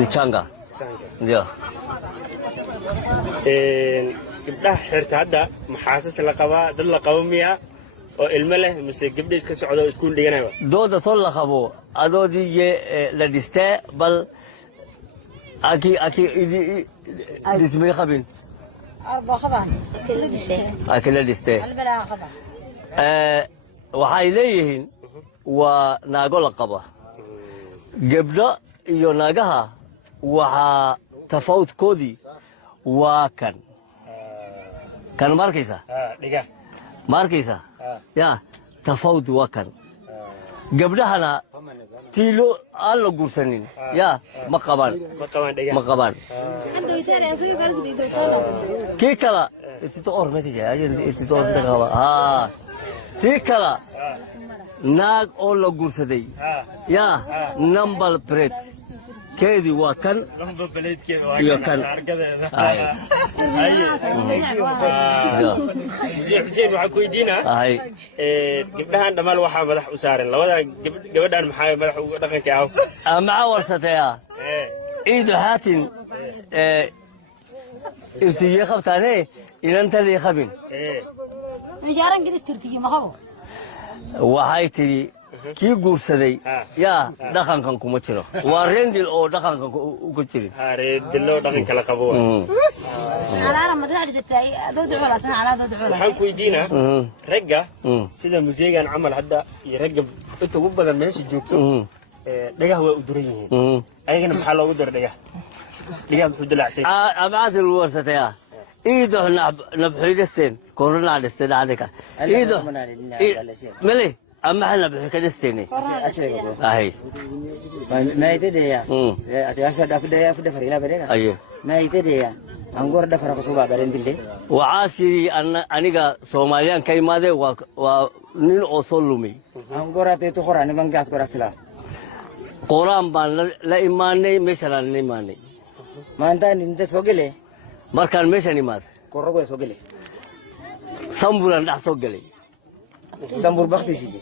Nichanga. Yeah. gabdhaha xirta hadda maxaasas la qabaa dad la qabo miya oo ilmo leh mise gabdha iska socdo iskuul dhiganaya dooda tol la qabo adoodiye la dhistay bal aki dismay qabin arba qaban aki la dhistay waxay leeyihiin waa naago la qaba gabdha iyo naagaha waxa tafawudkoodii waa kan markaysa dhiga markaysa ya tafawud waa kan gabdhahana tiilo aan la guursanin ya ma qabaan kii kala irtito ormetiga irtito ormetiga tii kala naag oo la guursaday ya number plate keedi waa kan iyo kan xuseen waxaan ku weydiinaa gabdhahan dhammaan waxaa madax u saaran labadan gabadhan maxaa madax uga dhaqanka ah maxaa warsateeya ciidu xaatin irtiye qabtaane inantadii qabin waxay tidhi kii guursaday yaa dhaqankan kuma jiro waa reendil oo dhaqankan uga jirin reendilo dhaqanka la qabo waxaan ku weydiinaa ragga sida museegan camal hadda iyo ragga inta ugu badan meesha joogto dhagaha waa u duran yihiin ayagana maxaa loogu dara dhagaha muxuu dilaacsay abcaadil warsataya iido nabxidasteen korona dhiste dhacdika iido mele أما إحنا بحكدستيني. أهي. ما يتديا. أتوقع دافع فريلا بدينا. أيه. ما يتديا. أنقول دافع رقصوا بعدين وعاسي أنيقا سوماليان كي ماذا ونين أصولمي. أنقول أتيتو قرآن بانجات قرآسلا. قرآن بان لا إيماني مثلا إيماني. ما أنت ننت سوقلي. مركان مثلا ماذا. كوروكو سوقلي. سامبولان ده سوقلي. سامبول بختي سيجي.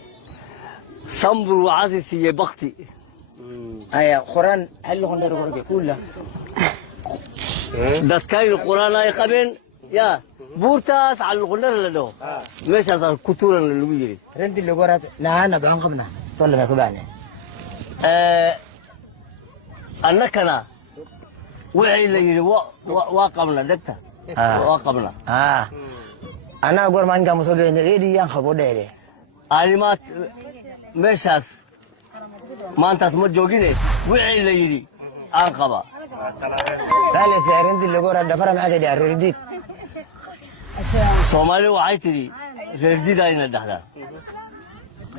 سامبول وعاسي سيجي بختي. أيه قرآن حلو خندر قرآن كله. das كاين القرآن أي قبين يا بورتاس على الغنر لدو مش هذا كتورا للويري رند اللي قرأت نعنا بعنقبنا طلنا سبعنا أنك أنا وعي اللي واقمنا دكتا واقمنا أنا أقول ما نجا مسؤولين إيدي ينخبوا ديري علامات مشاس ما أنت اسمه جوجيني وعي اللي يري أنقبا لا سيرندي اللي قرأ دفرم عادي دي أريديك سومالي وعيتي ريدي داينا دهدا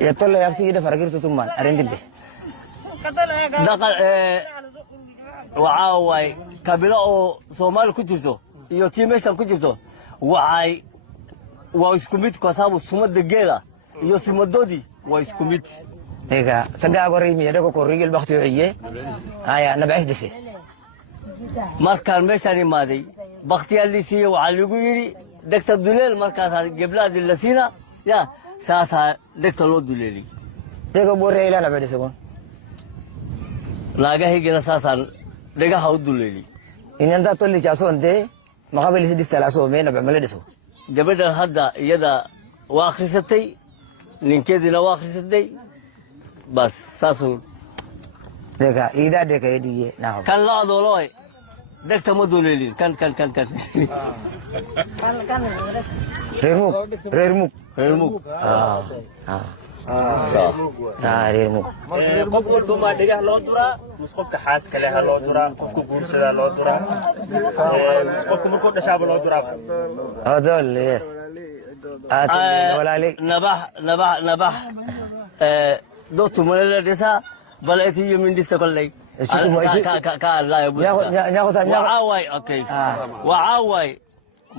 يطلع يفتي كده فرقير تطمان أريدي به دقل وعاوي كابلا أو سومال كتيرتو يوتي مشان كتيرتو وعاي واسكوميت كسابو سمد دجيلا يوسمدودي واسكوميت هيك سجى قريب ميرك كوريجل بختي عيه هاي أنا بعيش دفي markaan meeshaan imaaday baktiyaa la siiyey waxaa lagu yidhi degta duleel markaasaa geblaadi la siina yaa saasaa degta loo duleeliyey dega borre ilaa labada segon naagahaygana saasaan dhegaha u duleeliyey inanta tolli jaasoon dee maqabali sidii salaasoo meena bamala dhiso gabadhan hadda iyada waa akhrisatay ninkeediina waa akhrisatay bas saasuu dega iidaa dega ediye naaqab kan la adooloy degta ma duleelin kan reermug reermug qof walba ma dhagaha loo duraa mise qofka xaaska leh loo duraa qofka guursadaa loo duraa qofka markuu dhashaaba loo duraa هذول يس ولا لي نبح دوتو ملل دسا بلاتي يمين دسا كلي وعاوي اوكي وعاوي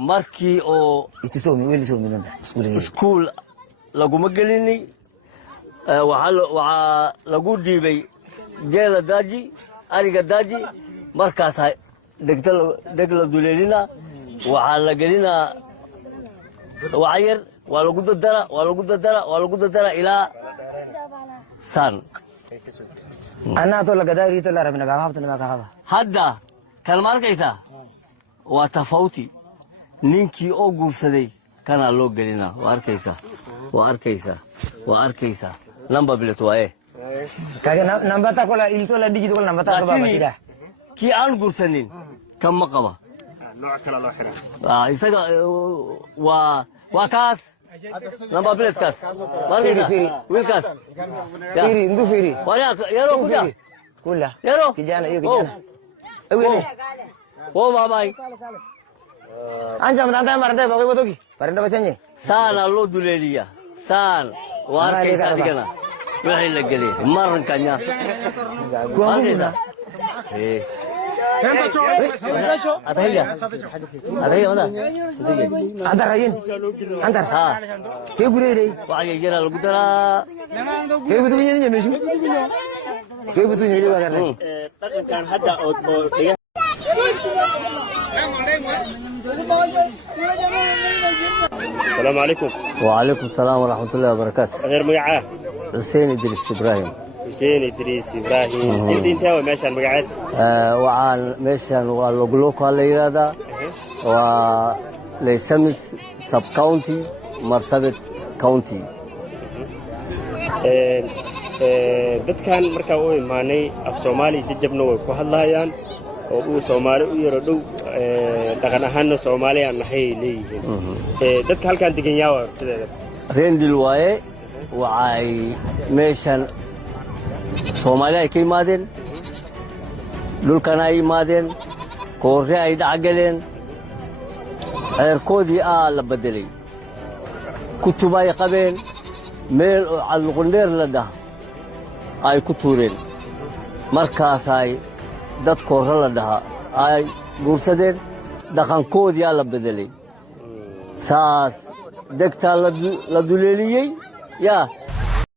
markii oo itisoomi weli soo minada iskuul lagu magalini waxa lagu dhiibay geela daaji ariga daaji markaas degla duleelina waxa la gelina wacayar waa lagu dadara ilaa san أنا أقول لك داري تلا ربنا بعافنا ما كهذا hadda kan ma arkaysaa waa tafawti ninkii oo guursaday kana loo gelina waa arkaysaa number plate waaye كأن نمبر كولا إلتو لا ديجي كولا نمبر تاكو بابا كده kii aan guursanin kan ma qaba nooc kale loo xiraa isaga waa kaas number plate kaas wiilkaas فيري ندو فيري yaro kuda كلها yaro كجانا إيه كجانا أوي oo baabay أنت ما تانتا مرنتا بقول بدوكي مرنتا بسنجي saana loo duleeliya saan waa arkaysaa adigana wixii la geliyay marankanya كوانغونا atahaya wada أنت راين أنت ha كيف بدي waxaa jira lagu daraa كيف بدي يني مشو كيف بدي يني بقى dhaqankan hadda oo dhiga السلام عليكم وعليكم السلام ورحمة الله وبركاته غير مقعاه حسين إدريس إبراهيم حسين إدريس إبراهيم انت هو ماشي المقعد وعن ميشان واللوغلوك على هذا وليسمس سب كاونتي مرسبة كاونتي dadkan markaa u imaanay af Soomaali jajabna way ku hadlayaan oo uu Soomaali u yaro dhow dhaqan ahaanna Soomaali aan nahay leeyihiin dadka halkan degan yaa waa sideeda rendil waaye waxay meeshan Soomaali ay ka yimaadeen dhulkan ay yimaadeen koorre ay dhacgaleen eerkoodii la bedelay kutub ay qabeen meel calqundheer la dhaha ay ku tuureen markaasay dad koorre la dhaha ay guursadeen dhaqankoodii la bedelay saas degtaa la duleeliyey yaa